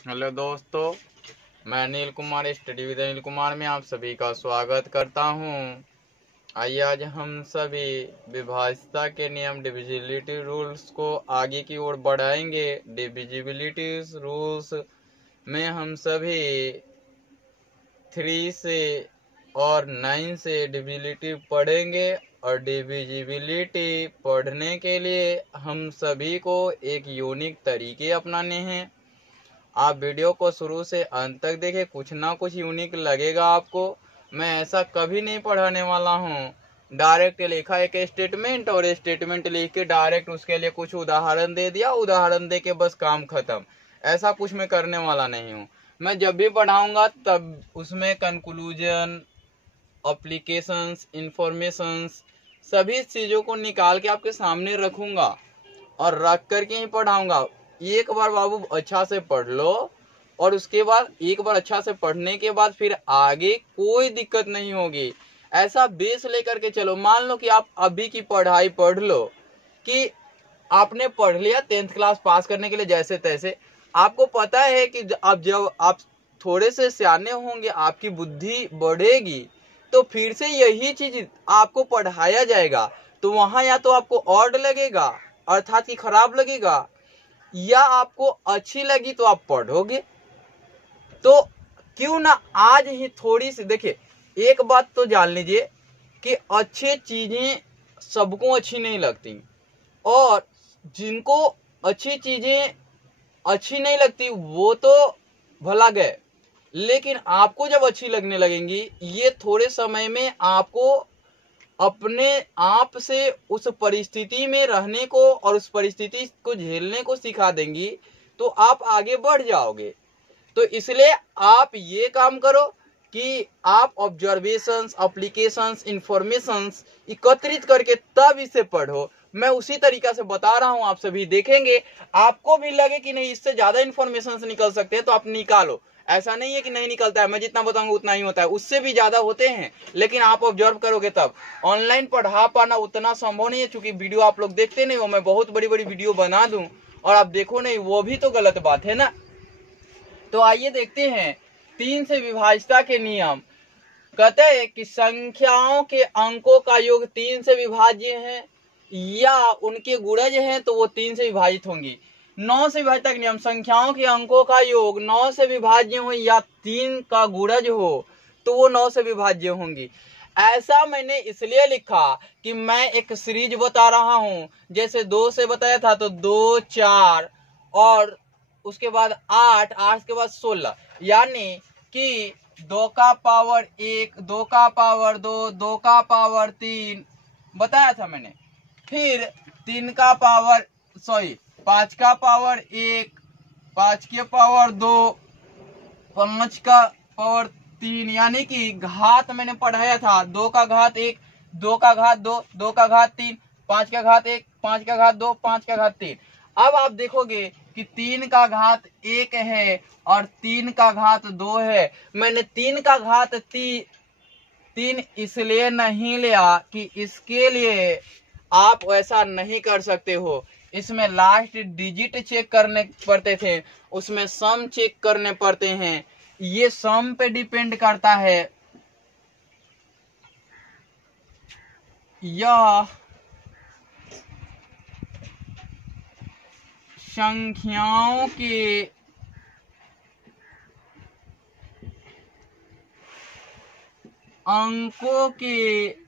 Hello दोस्तों, मैं Anil Kumar study with Anil Kumar में आप सभी का स्वागत करता हूं। आइए आज हम सभी विभाज्यता के नियम डिविजिबिलिटी रूल्स को आगे की ओर बढ़ाएंगे। डिविजिबिलिटी रूल्स में हम सभी 3 से और 9 से डिविजिबिलिटी पढ़ेंगे और डिविजिबिलिटी पढ़ने के लिए हम सभी को एक यूनिक तरीके अपनाने हैं। आप वीडियो को शुरू से अंत तक देखें, कुछ ना कुछ यूनिक लगेगा आपको। मैं ऐसा कभी नहीं पढ़ाने वाला हूँ डायरेक्ट लिखा एक स्टेटमेंट और स्टेटमेंट लिख के डायरेक्ट उसके लिए कुछ उदाहरण दे दिया, उदाहरण दे के बस काम खत्म। ऐसा कुछ मैं करने वाला नहीं हूँ। मैं जब भी पढ़ाऊंगा तब उसमें कंक्लूजन, एप्लीकेशंस, इंफॉर्मेशंस सभी चीज़ों को निकाल के आपके सामने रखूंगा और रख करके ही पढ़ाऊंगा। एक बार बाबू अच्छा से पढ़ लो और उसके बाद एक बार अच्छा से पढ़ने के बाद फिर आगे कोई दिक्कत नहीं होगी। ऐसा बेस लेकर के चलो। मान लो कि आप अभी की पढ़ाई पढ़ लो कि आपने पढ़ लिया 10th क्लास पास करने के लिए जैसे तैसे। आपको पता है कि अब जब आप थोड़े से सियाने होंगे, आपकी बुद्धि बढ़ेगी, तो फिर से यही चीज आपको पढ़ाया जाएगा तो वहां या तो आपको ऑड लगेगा अर्थात कि खराब लगेगा, या आपको अच्छी लगी तो आप पढ़ोगे। तो क्यों ना आज ही थोड़ी सी देखिए, एक बात तो जान लीजिए कि अच्छी चीजें सबको अच्छी नहीं लगती और जिनको अच्छी चीजें अच्छी नहीं लगती वो तो भला गए, लेकिन आपको जब अच्छी लगने लगेंगी ये थोड़े समय में आपको अपने आप से उस परिस्थिति में रहने को और उस परिस्थिति को झेलने को सिखा देंगी, तो आप आगे बढ़ जाओगे। तो इसलिए आप ये काम करो कि आप ऑब्जर्वेशंस, एप्लीकेशंस, इंफॉर्मेशंस एकत्रित करके तब इसे पढ़ो। मैं उसी तरीका से बता रहा हूं, आप सभी देखेंगे। आपको भी लगे कि नहीं इससे ज्यादा इंफॉर्मेशंस निकल सकते हैं तो आप निकालो। ऐसा नहीं है कि नहीं निकलता है, मैं जितना बताऊंगा उतना ही होता है, उससे भी ज्यादा होते हैं, लेकिन आप ऑब्जर्व करोगे तब। ऑनलाइन पढ़ा पाना उतना संभव नहीं है, क्योंकि वीडियो आप लोग देखते नहीं हो। मैं बहुत बड़ी बड़ी वीडियो बना दूं और आप देखो नहीं, वो भी तो गलत बात है ना। तो आइए देखते हैं 3 से विभाज्यता के नियम। कहते हैं कि संख्याओं के अंकों का योग 3 से विभाज्य है या उनके गुणज हैं तो वो 3 से विभाजित होंगी। 9 से विभाज्यता के नियम, संख्याओं के अंकों का योग 9 से विभाज्य हो या 3 का गुणज हो तो वो 9 से विभाज्य होंगी। ऐसा मैंने इसलिए लिखा कि मैं एक सीरीज बता रहा हूं। जैसे 2 से बताया था तो 2, 4 और उसके बाद 8, 8 के बाद 16, यानी कि 2 का पावर 1, 2 का पावर 2, 2 का पावर 3 बताया था मैंने। फिर 5 का पावर 1, 5 के पावर 2, 5 का पावर 3, यानी कि घात मैंने पढ़ाया था 2 का घात 1, 2 का घात 2, 2 का घात 3, 5 का घात 1, 5 का घात 2, 5 का घात 3। अब आप देखोगे कि 3 का घात 1 है और 3 का घात 2 है। मैंने 3 का घात 3 इसलिए नहीं लिया कि इसके लिए आप वैसा नहीं कर सकते हो। इसमें लास्ट डिजिट चेक करने पड़ते थे, उसमें सम चेक करने पड़ते हैं। ये सम पे डिपेंड करता है। यह संख्याओं के अंकों के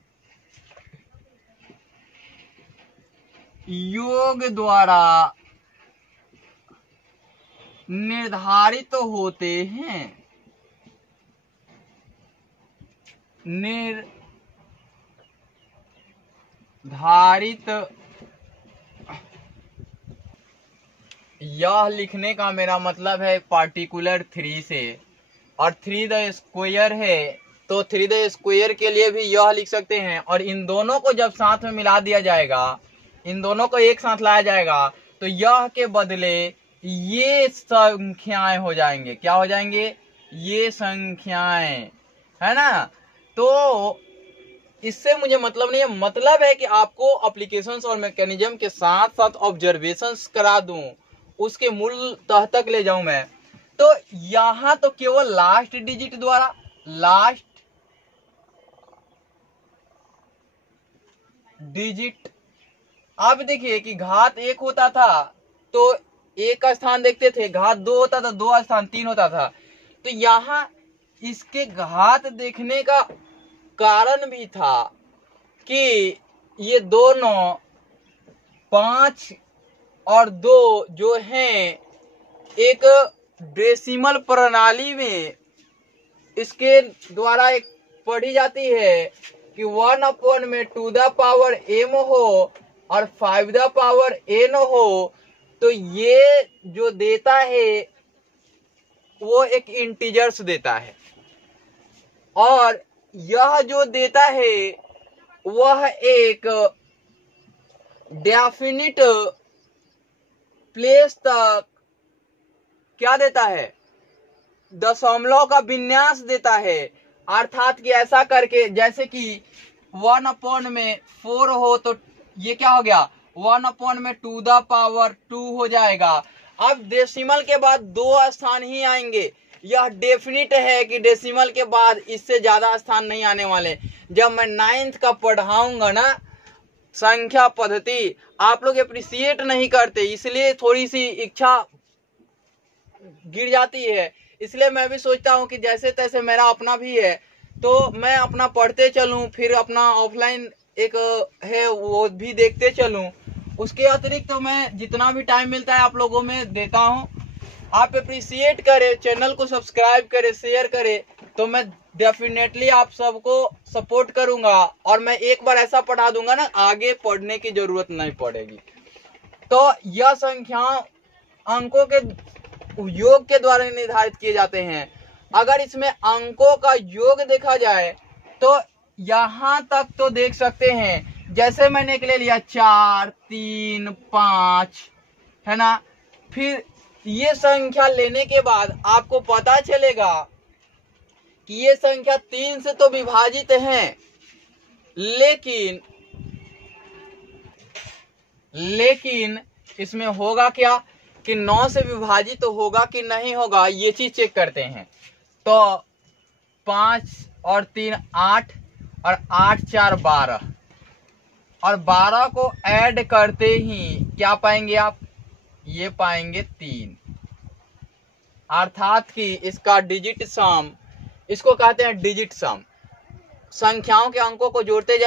योग द्वारा निर्धारित होते हैं। निर्धारित, यह लिखने का मेरा मतलब है पार्टिकुलर 3 से, और 3 द स्क्वायर है तो 3 द स्क्वायर के लिए भी यह लिख सकते हैं। और इन दोनों को जब साथ में मिला दिया जाएगा, इन दोनों को एक साथ लाया जाएगा तो यह के बदले ये संख्याएं हो जाएंगे। क्या हो जाएंगे? ये संख्याएं, है ना। तो इससे मुझे मतलब नहीं है, मतलब है कि आपको एप्लीकेशंस और मैकेनिज्म के साथ साथ ऑब्जर्वेशंस करा दूं, उसके मूल तह तक ले जाऊं मैं। तो यहां तो केवल लास्ट डिजिट द्वारा, लास्ट डिजिट। अब देखिए कि घात 1 होता था तो 1 का स्थान देखते थे, घात 2 होता था 2 का स्थान 3 होता था। तो यहां इसके घात देखने का कारण भी था कि ये दोनों 5 और 2 जो हैं एक डेसिमल प्रणाली में इसके द्वारा एक पढ़ी जाती है कि 1 में 2 द पावर m हो और 5 द पावर n हो, तो ये जो देता है वो एक इंटीजर्स देता है, और यह जो देता है वह एक डेफिनिट प्लेस तक क्या देता है, दशमलव का विन्यास देता है। अर्थात कि ऐसा करके जैसे कि 1 में 4 हो तो ये क्या हो गया, 1 में 2 द पावर 2 हो जाएगा। अब डेसिमल के बाद 2 स्थान ही आएंगे, यह डेफिनिट है कि डेसिमल के बाद इससे ज्यादा स्थान नहीं आने वाले। जब मैं 9th का पढ़ाऊंगा ना संख्या पद्धति, आप लोग अप्रिशिएट नहीं करते, इसलिए थोड़ी सी इच्छा गिर जाती है। इसलिए मैं भी सोचता हूं कि जैसे तैसे मेरा अपना भी है तो मैं अपना पढ़ते चलूं, फिर अपना ऑफलाइन एक है वो भी देखते चलूं। उसके अतिरिक्त तो मैं जितना भी टाइम मिलता है आप लोगों में देता हूं। आप अप्रिशिएट करें, चैनल को सब्सक्राइब करें, शेयर करें, तो मैं डेफिनेटली आप सबको सपोर्ट करूंगा और मैं एक बार ऐसा पढ़ा दूंगा ना, आगे पढ़ने की जरूरत नहीं पड़ेगी। तो यह संख्या अंकों के योग के द्वारा निर्धारित किए जाते हैं। अगर इसमें अंकों का योग देखा जाए तो यहां तक तो देख सकते हैं, जैसे मैंने एक ले लिया 4, 3, 5 है ना। फिर ये संख्या लेने के बाद आपको पता चलेगा कि ये संख्या 3 से तो विभाजित है, लेकिन इसमें होगा क्या कि 9 से विभाजित तो होगा कि नहीं होगा, ये चीज चेक करते हैं। तो 5 और 3 8 और 8 4 12 और 12 को ऐड करते ही क्या पाएंगे आप, ये पाएंगे 3। अर्थात कि इसका डिजिट सम, इसको कहते हैं डिजिट सम। संख्याओं के अंकों को जोड़ते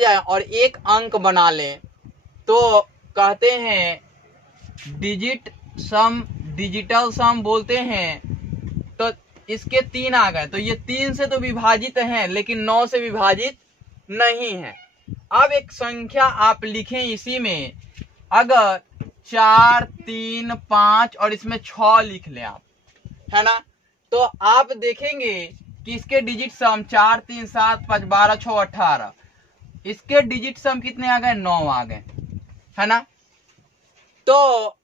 जाए और एक अंक बना लें तो कहते हैं डिजिट सम, डिजिटल सम बोलते हैं। तो इसके 3 आ गए, तो ये 3 से तो विभाजित हैं लेकिन 9 से विभाजित नहीं है। अब एक संख्या आप लिखें इसी में, अगर 4, 3, 5 और इसमें 6 लिख लें आप, है ना, तो आप देखेंगे कि इसके डिजिट सम 4, 3, 7, 5, 12, 6, 18, इसके डिजिट सम कितने आ गए, 9 आ गए, है ना। तो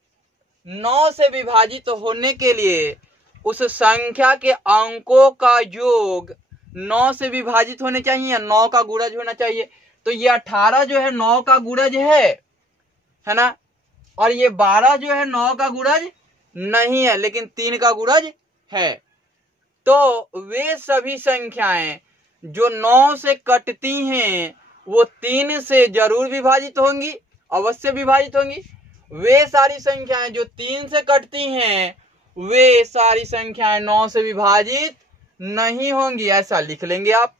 9 से विभाजित होने के लिए उस संख्या के अंकों का योग 9 से विभाजित होने चाहिए, 9 का गुणज होना चाहिए। तो ये 18 जो है 9 का गुणज है ना, और ये 12 जो है 9 का गुणज नहीं है लेकिन 3 का गुणज है। तो वे सभी संख्याएं जो 9 से कटती हैं वो 3 से जरूर विभाजित होंगी, अवश्य विभाजित होंगी। वे सारी संख्याएं जो 3 से कटती हैं वे सारी संख्याएं 9 से विभाजित नहीं होंगी, ऐसा लिख लेंगे आप।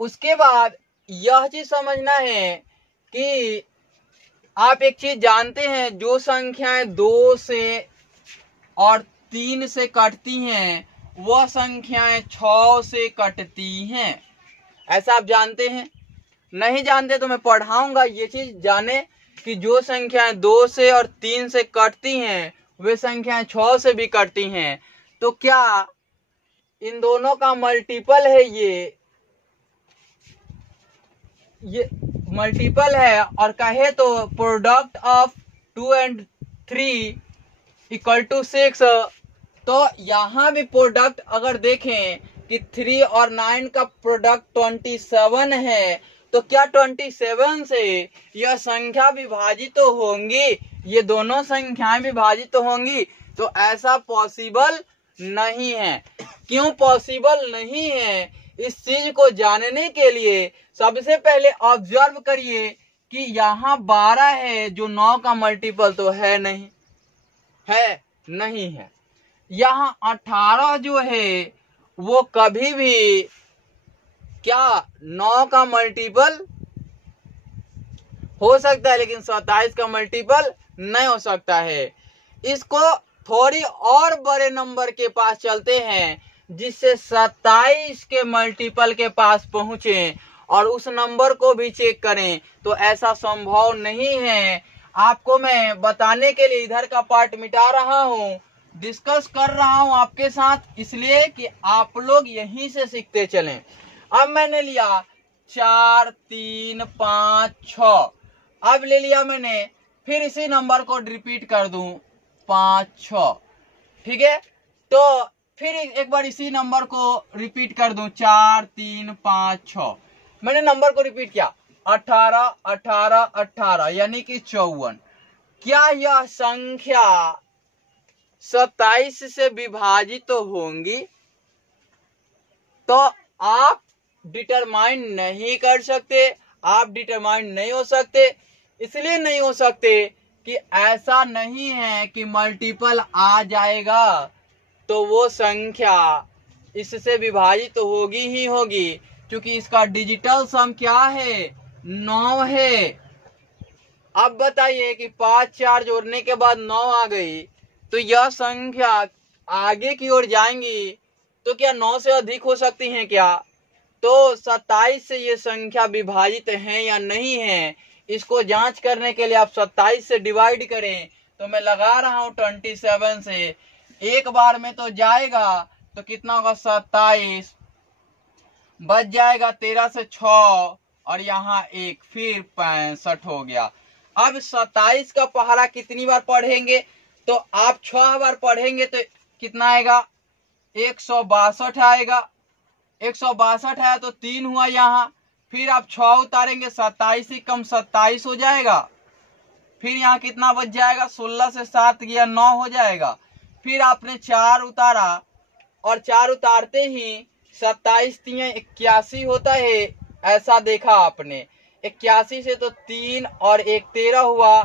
उसके बाद यह चीज समझना है कि आप एक चीज जानते हैं, जो संख्याएं 2 से और 3 से कटती हैं वह संख्याएं 6 से कटती हैं, ऐसा आप जानते हैं। नहीं जानते तो मैं पढ़ाऊंगा, ये चीज जाने कि जो संख्याएं 2 से और 3 से कटती हैं वे संख्याएं 6 से भी कटती हैं। तो क्या इन दोनों का मल्टीपल है, ये मल्टीपल है, और कहे तो product of 2 and 3 equal to 6। तो यहां भी प्रोडक्ट अगर देखें कि 3 और 9 का प्रोडक्ट 27 है, तो क्या 27 से यह संख्या विभाजित तो होंगी, ये दोनों संख्याएं विभाजित तो होंगी। तो ऐसा पॉसिबल नहीं है। क्यों पॉसिबल नहीं है? इस चीज को जानने के लिए सबसे पहले ऑब्जर्व करिए कि यहाँ 12 है जो 9 का मल्टीपल तो है नहीं है। यहाँ 18 जो है वो कभी भी क्या 9 का मल्टीपल हो सकता है, लेकिन 27 का मल्टीपल नहीं हो सकता है। इसको थोड़ी और बड़े नंबर के पास चलते हैं जिससे 27 के मल्टीपल के पास पहुंचे और उस नंबर को भी चेक करें, तो ऐसा संभव नहीं है। आपको मैं बताने के लिए इधर का पार्ट मिटा रहा हूं, डिस्कस कर रहा हूं आपके साथ, इसलिए कि आप लोग यहीं से सीखते चलें। अब मैंने लिया 4 3 5 6, अब ले लिया मैंने, फिर इसी नंबर को रिपीट कर दूं 5 6, ठीक है। तो फिर एक बार इसी नंबर को रिपीट कर दूं 4 3 5 6, मैंने नंबर को रिपीट किया 18 18 18 यानी कि 54। क्या यह संख्या 27 से विभाजित तो होंगी? तो आप डिटरमाइन नहीं कर सकते, आप डिटरमाइन नहीं हो सकते। इसलिए नहीं हो सकते कि ऐसा नहीं है कि मल्टीपल आ जाएगा तो वो संख्या इससे विभाजित तो होगी ही होगी, क्योंकि इसका डिजिटल सम क्या है 9 है। अब बताइए कि 5 4 जोड़ने के बाद 9 आ गई, तो यह संख्या आगे की ओर जाएंगी तो क्या 9 से अधिक हो सकती हैं क्या? तो 27 से ये संख्या विभाजित है या नहीं है, इसको जांच करने के लिए आप 27 से डिवाइड करें। तो मैं लगा रहा हूं 27 से, एक बार में तो जाएगा, तो कितना होगा 27, बच जाएगा 13 से 6 और यहाँ 1, फिर 65 हो गया। अब 27 का पहाड़ा कितनी बार पढ़ेंगे? तो आप 6 बार पढ़ेंगे तो कितना आएगा 162 आएगा। 162 आया तो 3 हुआ यहाँ, फिर आप 6 उतारेंगे 27 ही कम 27 हो जाएगा, फिर यहाँ कितना बच जाएगा 16 से 7 गया 9 हो जाएगा। फिर आपने 4 उतारा और 4 उतारते ही 27 3 81 होता है, ऐसा देखा आपने। 81 से तो 3 और 1 13 हुआ,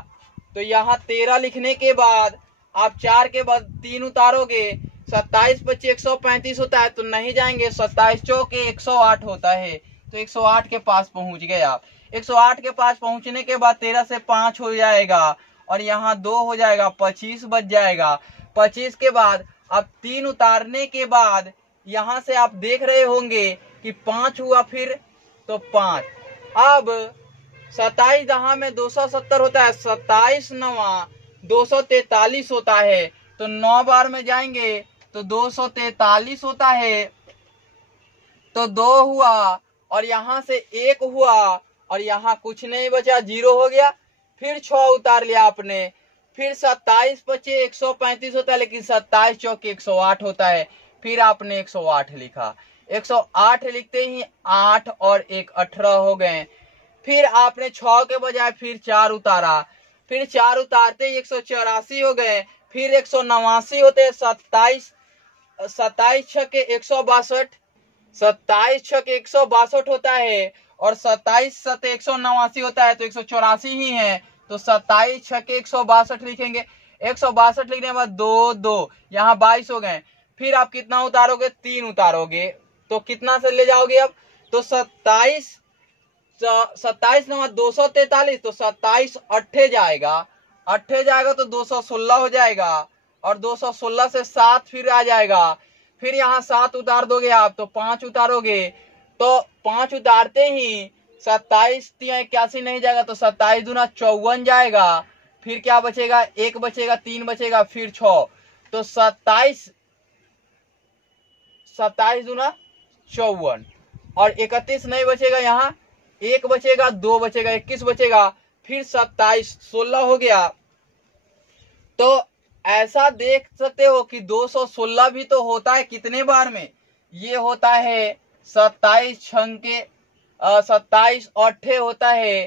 तो यहाँ 13 लिखने के बाद आप 4 के बाद 3 उतारोगे, 27 25 135 होता है, तो नहीं जाएंगे, 27 चौके 108 होता है, तो 108 के पास पहुंच गए आप। 108 के पास पहुंचने के बाद 13 से 5 हो जाएगा और यहाँ 2 हो जाएगा, 25 बच जाएगा। 25 के बाद अब 3 उतारने के बाद यहाँ से आप देख रहे होंगे कि 5 हुआ, फिर तो 5। अब 27 दहा में 270 होता है, 27 9 243 होता है, तो 9 बार में जाएंगे तो 243 होता है, तो 2 हुआ और यहाँ से 1 हुआ और यहाँ कुछ नहीं बचा, 0 हो गया। फिर 6 उतार लिया आपने, फिर 27 25 135 होता है, लेकिन 27 चौके 108 होता है, फिर आपने 108 लिखा। 108 लिखते ही 8 और 1 18 हो गए। फिर आपने 6 के बजाय फिर 4 उतारा, फिर 4 उतारते ही 184 हो गए, फिर 189 होते, 27 छके 162, 27 छके 162 होता है और 27 सते 189 होता है, तो 184 ही है, तो 27 छके 162 लिखेंगे। 162 लिखने के बाद 2 2 यहाँ 22 हो गए। फिर आप कितना उतारोगे 3 उतारोगे, तो कितना से ले जाओगे अब, तो 27 9 243, तो 27 अट्ठे जाएगा, अट्ठे जाएगा तो 216 हो जाएगा और 216 से 7 फिर आ जाएगा। फिर यहाँ 7 उतार दोगे आप, तो 5 उतारोगे, तो 5 उतारते ही 27 81 नहीं जाएगा, तो 27 दूना 54 जाएगा। फिर क्या बचेगा, 1 बचेगा, 3 बचेगा, फिर 6, तो 27 दूना 54 और 31 नहीं बचेगा, यहाँ 1 बचेगा, 2 बचेगा, 21 बचेगा, फिर 27 16 हो गया। तो ऐसा देख सकते हो कि 216 भी तो होता है कितने बार में, ये होता है 27 छंके 27 अट्ठे होता है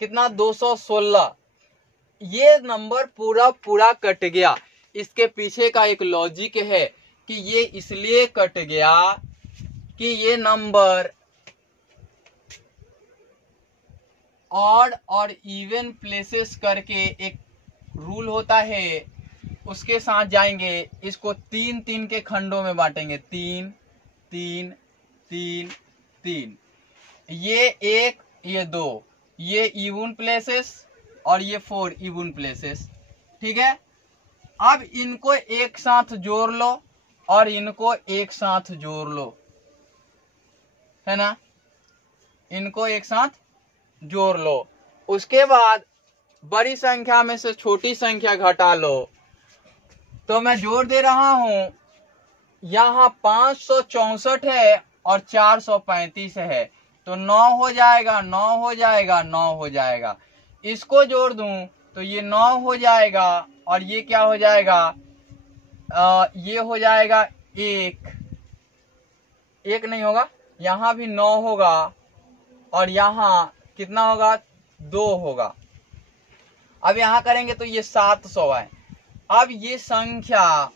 कितना 216। ये नंबर पूरा कट गया। इसके पीछे का एक लॉजिक है कि ये इसलिए कट गया कि ये नंबर ऑड और इवन प्लेसेस करके एक रूल होता है, उसके साथ जाएंगे। इसको 3-3 के खंडों में बांटेंगे, 3 3 3 3, ये 1 ये 2, ये इवन प्लेसेस और ये 4 इवन प्लेसेस। ठीक है, अब इनको एक साथ जोड़ लो और इनको एक साथ जोड़ लो, है ना, इनको एक साथ जोड़ लो। उसके बाद बड़ी संख्या में से छोटी संख्या घटा लो। तो मैं जोड़ दे रहा हूं, यहां 564 है और 435 है, तो 9 हो जाएगा, 9 हो जाएगा, 9 हो जाएगा। इसको जोड़ दूं तो ये 9 हो जाएगा और ये क्या हो जाएगा, ये हो जाएगा 1 नहीं होगा, यहां भी 9 होगा और यहां कितना होगा, 2 होगा। अब यहां करेंगे तो ये 700 है। अब ये संख्या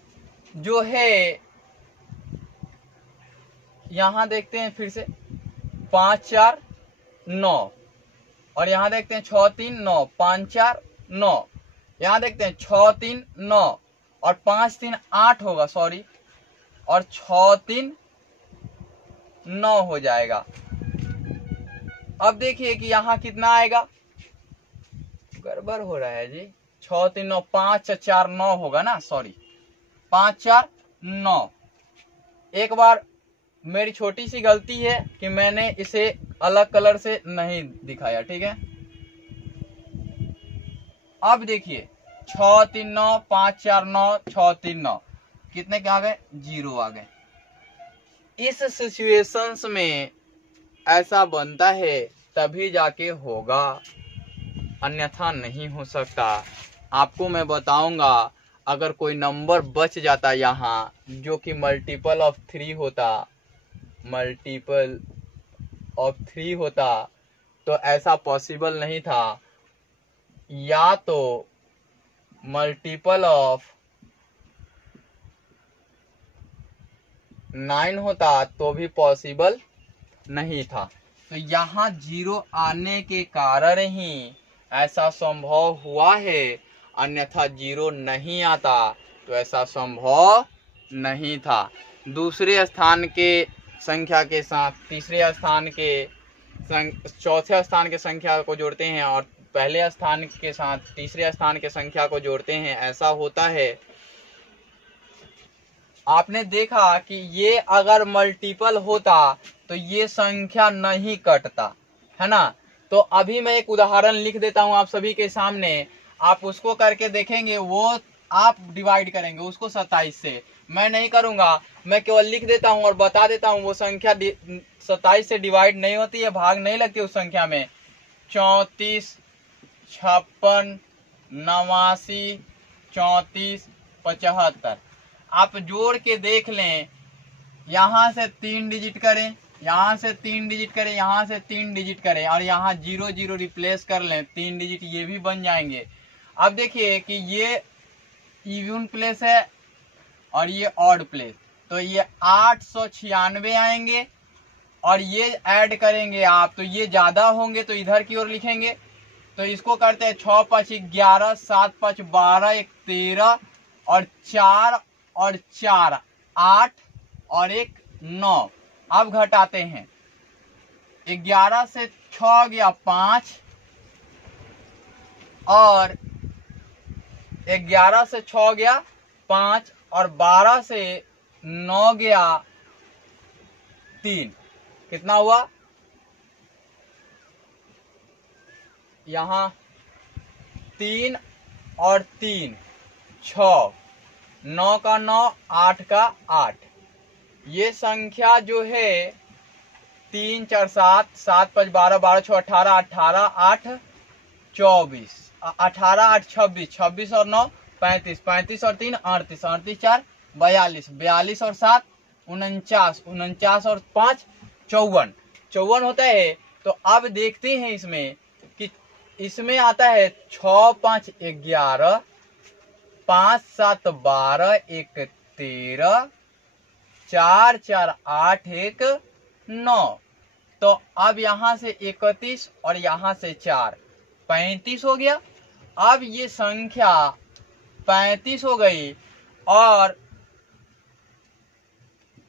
जो है यहां देखते हैं फिर से, 5 4 9 और यहां देखते हैं 6 3 9, 5 4 9, यहां देखते हैं 6 3 9 और 5 3 8 होगा, सॉरी, और 6 3 9 हो जाएगा। अब देखिए कि यहां कितना आएगा, गड़बड़ हो रहा है जी, 6 3 9, 5 4 9 होगा ना, सॉरी, 5 4 9। एक बार मेरी छोटी सी गलती है कि मैंने इसे अलग कलर से नहीं दिखाया, ठीक है। अब देखिए 6 3 9, 5 4 9, 6 3 9, कितने क्या आ गए, 0 आ गए। इस सिचुएशंस में ऐसा बनता है तभी जाके होगा, अन्यथा नहीं हो सकता। आपको मैं बताऊंगा, अगर कोई नंबर बच जाता यहाँ जो कि मल्टीपल ऑफ 3 होता, मल्टीपल ऑफ 3 होता, तो ऐसा पॉसिबल नहीं था। या तो मल्टीपल ऑफ 9 होता तो भी पॉसिबल नहीं था। तो यहाँ 0 आने के कारण ही ऐसा संभव हुआ है, अन्यथा 0 नहीं आता तो ऐसा संभव नहीं था। दूसरे स्थान के संख्या के साथ तीसरे स्थान के चौथे स्थान के संख्या को जोड़ते हैं और पहले स्थान के साथ तीसरे स्थान के संख्या को जोड़ते हैं, ऐसा होता है। आपने देखा कि ये अगर मल्टीपल होता तो ये संख्या नहीं कटता, है ना। तो अभी मैं एक उदाहरण लिख देता हूं आप सभी के सामने, आप उसको करके देखेंगे, वो आप डिवाइड करेंगे उसको 27 से। मैं नहीं करूंगा, मैं केवल लिख देता हूं और बता देता हूं वो संख्या 27 से डिवाइड नहीं होती है, भाग नहीं लगती उस संख्या में। 34 56 89 34 75। आप जोड़ के देख लें, यहां से 3 डिजिट करें, यहां से 3 डिजिट करें, यहां से 3 डिजिट करें और यहां 0 0 रिप्लेस कर लें, 3 डिजिट ये भी बन जाएंगे। अब देखिए कि ये इवन प्लेस है और ये ऑड प्लेस, तो ये 896 आएंगे और ये ऐड करेंगे आप तो ये ज्यादा होंगे, तो इधर की ओर लिखेंगे। तो इसको करते हैं 6 5 11, 7 5 12, 1 13 और 4 और 4 8 और 1 9। अब घटाते हैं, 11 से 6 गया 5 और 11 से 6 गया 5 और 12 से 9 गया 3, कितना हुआ, यहां 3 और 3 6, 9 का 9, 8 का 8। ये संख्या जो है 3 4 7, 7 5 12, 12 6 18, 18 8 24, 18 8 26, 26 और 9 35, 35 और 3 38, 38 4 42, 42 और 7 49, 49 और 5 54, 54 होता है। तो अब देखते हैं इसमें कि इसमें आता है 6 5 11, 5 7 12 1 13 4 4 8 1 9। तो अब यहां से 31 और यहां से 4 35 हो गया। अब ये संख्या 35 हो गई और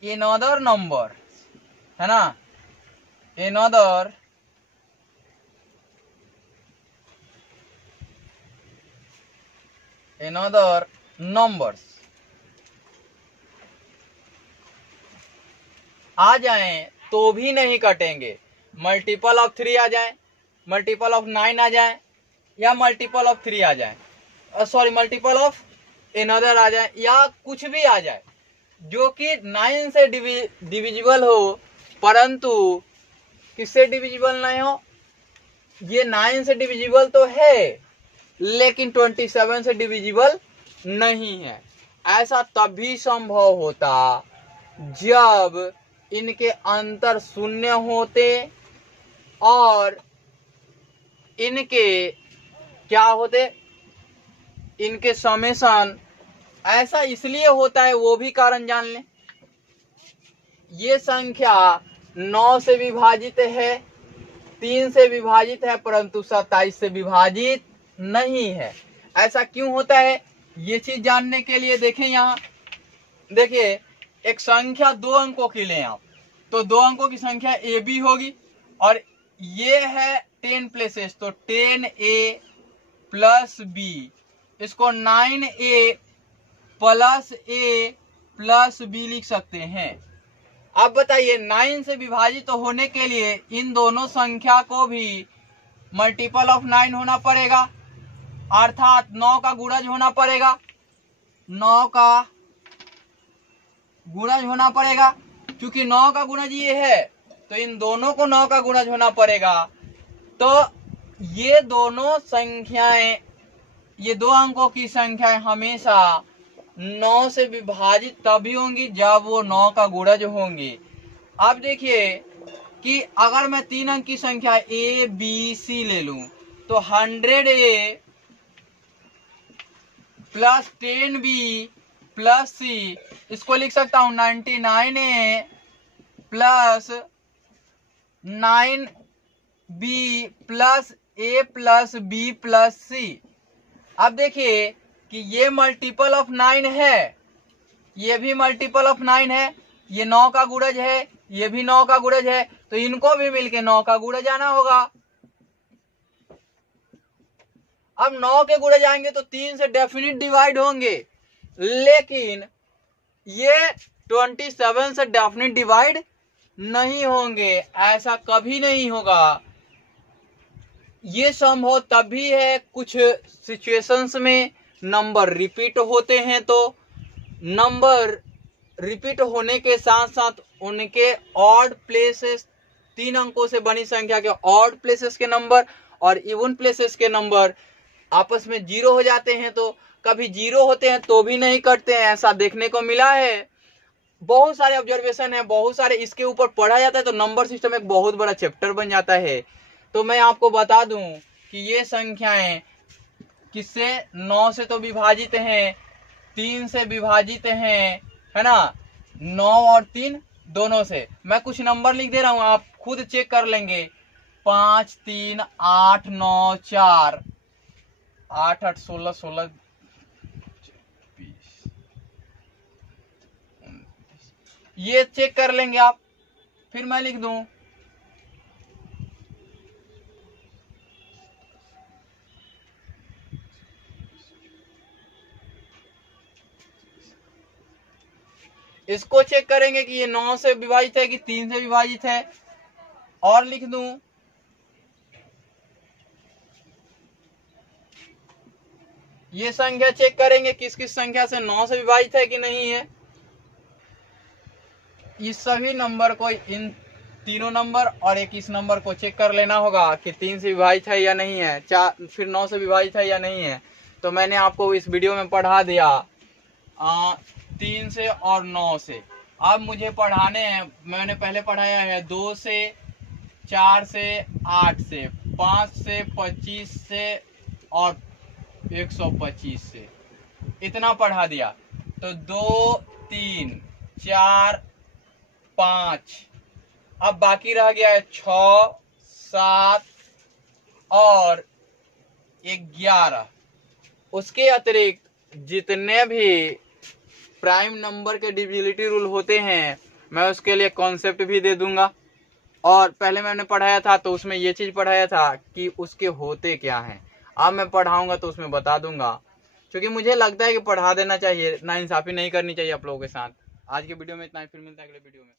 another नंबर है ना, another नंबर्स आ जाएं तो भी नहीं कटेंगे। मल्टीपल ऑफ 3 आ जाए, मल्टीपल ऑफ 9 आ जाए, या मल्टीपल ऑफ 3 आ जाए, सॉरी मल्टीपल ऑफ एनदर आ जाए, या कुछ भी आ जाए जो कि 9 से डिविजिबल हो परंतु किससे डिविजिबल नहीं हो। ये 9 से डिविजिबल तो है लेकिन 27 से डिविजिबल नहीं है। ऐसा तभी संभव होता जब इनके अंतर शून्य होते और इनके क्या होते, इनके समेशन। ऐसा इसलिए होता है, वो भी कारण जान लें। ये संख्या 9 से विभाजित है, 3 से विभाजित है परंतु 27 से विभाजित नहीं है। ऐसा क्यों होता है ये चीज जानने के लिए देखें यहाँ, देखिए एक संख्या 2 अंकों की लें आप, तो 2 अंकों की संख्या ए बी होगी और ये है 10 प्लेसेस, तो 10a प्लस बी, इसको 9a plus a plus B लिख सकते हैं। अब बताइए 9 से विभाजित तो होने के लिए इन दोनों संख्या को भी मल्टीपल ऑफ 9 होना पड़ेगा, अर्थात 9 का गुणज होना पड़ेगा, 9 का गुणज होना पड़ेगा। क्योंकि 9 का गुणज ये है तो इन दोनों को 9 का गुणज होना पड़ेगा। तो ये दोनों संख्याएं, ये 2 अंकों की संख्याएं हमेशा 9 से विभाजित तभी होंगी जब वो 9 का गुणज होंगी। अब देखिए कि अगर मैं 3 अंक की संख्या ए बी सी ले लूं तो 100a प्लस 10b प्लस सी, इसको लिख सकता हूं 99a plus 9b plus a plus b plus C. अब देखिए कि ये मल्टीपल ऑफ 9 है, ये भी मल्टीपल ऑफ 9 है, ये 9 का गुणज है, ये भी 9 का गुणज है, तो इनको भी मिलके 9 का गुणज आना होगा। अब 9 के गुणज आएंगे तो 3 से डेफिनिट डिवाइड होंगे, लेकिन ये 27 से डेफिनिट डिवाइड नहीं होंगे, ऐसा कभी नहीं होगा। ये संभव तभी है कुछ सिचुएशंस में नंबर रिपीट होते हैं, तो नंबर रिपीट होने के साथ साथ उनके ऑड प्लेसेस, 3 अंकों से बनी संख्या के ऑड प्लेसेस के नंबर और इवन प्लेसेस के नंबर आपस में 0 हो जाते हैं। तो कभी 0 होते हैं तो भी नहीं कटते हैं, ऐसा देखने को मिला है। बहुत सारे ऑब्जर्वेशन है, बहुत सारे इसके ऊपर पढ़ा जाता है, तो नंबर सिस्टम एक बहुत बड़ा चैप्टर बन जाता है। तो मैं आपको बता दूं कि ये संख्याएं किससे 9 से तो विभाजित हैं, 3 से विभाजित हैं, है ना, 9 और 3 दोनों से। मैं कुछ नंबर लिख दे रहा हूं, आप खुद चेक कर लेंगे। 5 3 8 9 4 8 8 16 16 20, ये चेक कर लेंगे आप। फिर मैं लिख दूं इसको चेक करेंगे कि ये 9 से विभाजित है कि 3 से विभाजित है, और लिख दूं ये संख्या चेक करेंगे किस किस संख्या से 9 से विभाजित है कि नहीं है। इस सभी नंबर को, इन तीनों नंबर और एक इस नंबर को चेक कर लेना होगा कि 3 से विभाजित है या नहीं है, फिर 9 से विभाजित है या नहीं है। तो मैंने आपको इस वीडियो में पढ़ा दिया 3 से और 9 से। अब मुझे पढ़ाने हैं, मैंने पहले पढ़ाया है 2 से, 4 से, 8 से, 5 से, 25 से और 125 से। इतना पढ़ा दिया। तो 2 3 4 5, अब बाकी रह गया है 6 7 और 11। उसके अतिरिक्त जितने भी प्राइम नंबर के डिविजिबिलिटी रूल होते हैं मैं उसके लिए कॉन्सेप्ट भी दे दूंगा। और पहले मैंने पढ़ाया था तो उसमें ये चीज पढ़ाया था कि उसके होते क्या हैं। अब मैं पढ़ाऊंगा तो उसमें बता दूंगा, क्योंकि मुझे लगता है कि पढ़ा देना चाहिए, नाइंसाफी नहीं करनी चाहिए आप लोगों के साथ। आज के वीडियो में इतना ही, फिर मिलता है अगले वीडियो में।